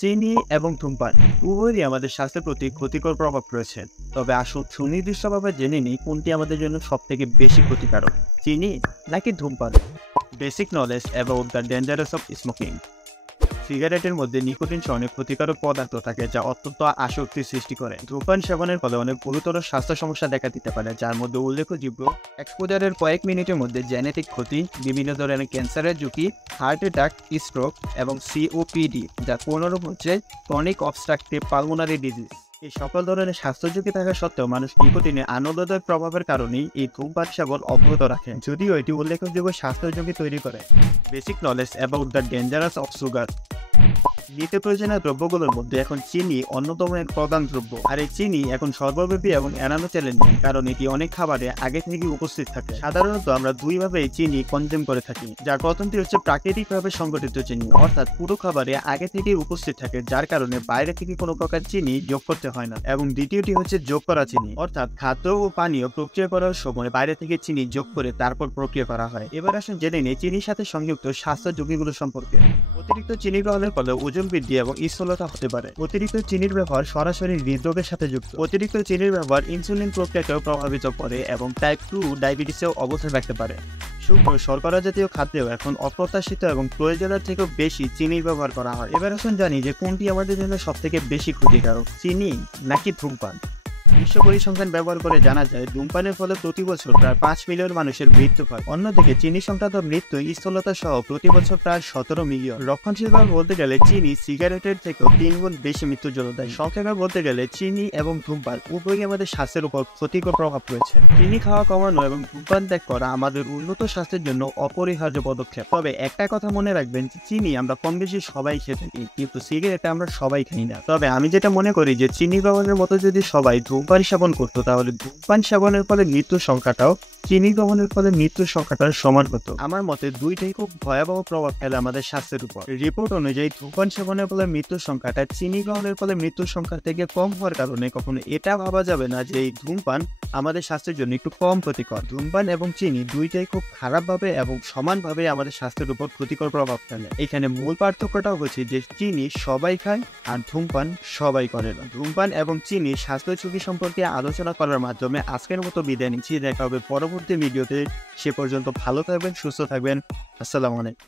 চিনি এবং ধূমপান উভয়ই আমাদের স্বাস্থ্যের প্রতি ক্ষতিকর প্রভাব রয়েছে। তবে আসুন সুনির্দিষ্টভাবে জেনে নিই কোনটি আমাদের জন্য সবথেকে বেশি ক্ষতিকারক, চিনি নাকি ধূমপান। Basic knowledge about the dangerous of smoking. সিগারেটের মধ্যে নিকোটিন সহ অনেক ক্ষতিকারক পদার্থ থাকে যা অত্যন্ত আসক্তি সৃষ্টি করে। ধূমপান সেবনের ফলে অনেক গুরুতর স্বাস্থ্য সমস্যা দেখা দিতে পারে, যার মধ্যে উল্লেখযোগ্য এক্সপোজারের কয়েক মিনিটের মধ্যে জেনেটিক ক্ষতি, বিভিন্ন ধরনের ক্যান্সারের ঝুঁকি, হার্ট অ্যাটাক, স্ট্রোক এবং সিওপিডি, যা পুনরূপ হচ্ছে ক্রনিক অবস্ট্রাকটিভ পালমোনারি ডিজিজ। এই সকল ধরনের স্বাস্থ্য ঝুঁকি থাকা সত্ত্বেও মানুষ নিকোটিনের আনন্দদায়ক প্রভাবের কারণেই এই ধূমপান সেবন অব্যাহত রাখে, যদিও এটি উল্লেখযোগ্য স্বাস্থ্য ঝুঁকি তৈরি করে। Basic knowledge about the dangerous of sugar. নিত্য প্রয়োজনীয় দ্রব্যগুলোর মধ্যে এখন চিনি অন্যতম এক প্রধান দ্রব্য, আর এই চিনি এখন সর্বব্যাপী এবং এড়ানো চ্যালেঞ্জিং, কারণ এটি অনেক খাবারে আগে থেকে উপস্থিত থাকে। সাধারণত আমরা দুইভাবে এই চিনি কনজিউম করে থাকি, যার প্রথমটি হচ্ছে প্রাকৃতিকভাবে সংগঠিত চিনি, অর্থাৎ পুরো খাবারে আগে থেকে উপস্থিত থাকে, যার কারণে বাইরে থেকে কোনো প্রকার চিনি যোগ করতে হয় না। এবং দ্বিতীয়টি হচ্ছে যোগ করা চিনি, অর্থাৎ খাদ্য ও পানীয় প্রক্রিয়া করার সময় বাইরে থেকে চিনি যোগ করে তারপর প্রক্রিয়া করা হয়। এবার আসুন জেনে নিই চিনির সাথে সংযুক্ত স্বাস্থ্য ঝুঁকিগুলো সম্পর্কে। অতিরিক্ত চিনি গ্রহণের ফলে ওজন বৃদ্ধি এবং স্থূলতা হতে পারে। অতিরিক্ত চিনির ব্যবহার সরাসরি হৃদরোগের সাথে যুক্ত। অতিরিক্ত চিনির ব্যবহার ইনসুলিন প্রক্রিয়াকেও প্রভাবিত করে এবং টাইপ 2 ডায়াবেটিসেও অবস্থান রাখতে পারে। শুকনো শর্করা জাতীয় খাদ্যেও এখন অপ্রত্যাশিত এবং প্রয়োজনের থেকেও বেশি চিনির ব্যবহার করা হয়। এবার আসুন জানি যে কোনটি আমাদের জন্য সবথেকে বেশি ক্ষতিকারক, চিনি নাকি ধূমপান। বিশ্ব পরিসংখ্যান ব্যবহার করে জানা যায় ধূমপানের ফলে প্রতি বছর প্রায় 5 মিলিয়ন মানুষের মৃত্যু হয়। অন্যদিকে চিনি সংক্রান্ত মৃত্যু, স্থূলতা সহ প্রতি বছর প্রায় 17 মিলিয়ন। রক্ষণশীলভাবে বলতে গেলে চিনি সিগারেটের থেকেও 3 গুণ বেশি মৃত্যুর জন্য দেয়। সংক্ষেপে বলতে গেলে চিনি এবং ধূমপান উভয়ই আমাদের স্বাস্থ্যের উপর ক্ষতিকর প্রভাব রয়েছে। চিনি খাওয়া কমানো এবং ধূমপান ত্যাগ করা আমাদের উন্নত স্বাস্থ্যের জন্য অপরিহার্য পদক্ষেপ। তবে একটা কথা মনে রাখবেন, চিনি আমরা কম বেশি সবাই খেয়ে থাকি, কিন্তু সিগারেট আমরা সবাই খাই না। তবে আমি যেটা মনে করি যে চিনি গ্রহণের মতো যদি সবাই ধূমপান সেবন করতো, তাহলে ধূমপান সেবনের ফলে মৃত্যুর সংখ্যাটাও চিনি গ্রহণের ফলে মৃত্যুর সংখ্যাটার সমান হতো। আমার মতে দুইটাই খুব ভয়াবহ প্রভাব ফেলে আমাদের স্বাস্থ্যের উপর। রিপোর্ট অনুযায়ী ধূমপান সেবনের ফলে মৃত্যুর সংখ্যাটা চিনি গ্রহণের ফলে মৃত্যুর সংখ্যা থেকে কম হওয়ার কারণে কখনো এটা ভাবা যাবে না যে এই ধূমপান আমাদের স্বাস্থ্যের জন্য একটু কম ক্ষতিকর। ধূমপান এবং চিনি দুইটাই খুব খারাপভাবে এবং সমানভাবে আমাদের স্বাস্থ্যের উপর ক্ষতিকর প্রভাব ফেলে। এখানে মূল পার্থক্যটাও হচ্ছে যে চিনি সবাই খায় আর ধূমপান সবাই করে না। ধূমপান এবং চিনি স্বাস্থ্য ঝুঁকি সম্পর্কে আলোচনা করার মাধ্যমে আজকের মতো বিদায় নিচ্ছি। দেখা হবে পরবর্তী ভিডিওতে। সে পর্যন্ত ভালো থাকবেন, সুস্থ থাকবেন। আসসালামু আলাইকুম।